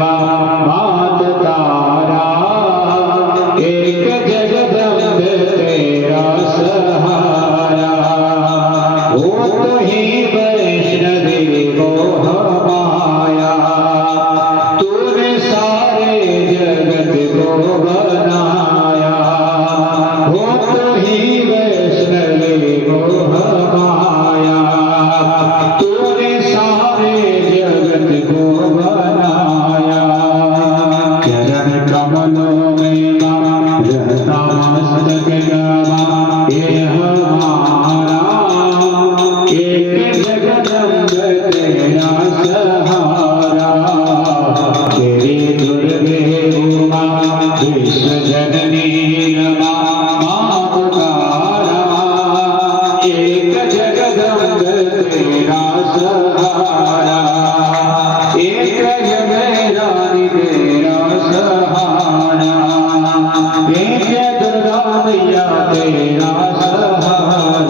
मात तारा एक जगदम्ब तेरा सहारा, वो तो ही वैष्णवी वो हमाया, तूने सारे जगत को बनाया, वो तो ही वैष्णवी वो हमाया, तूने सारे जगत को बनाया। चरण कमलों में रहता मस्तक गवा, ये हमारा एक जगदम्ब तेरा सहारा, तेरी दुर्गे उमा विश्व जननी रमा माँ पुकारा, एक जगदम्ब तेरा सहारा, एक जगरानी तेरा सहारा, एक दुर्गा मैया तेरा सहारा।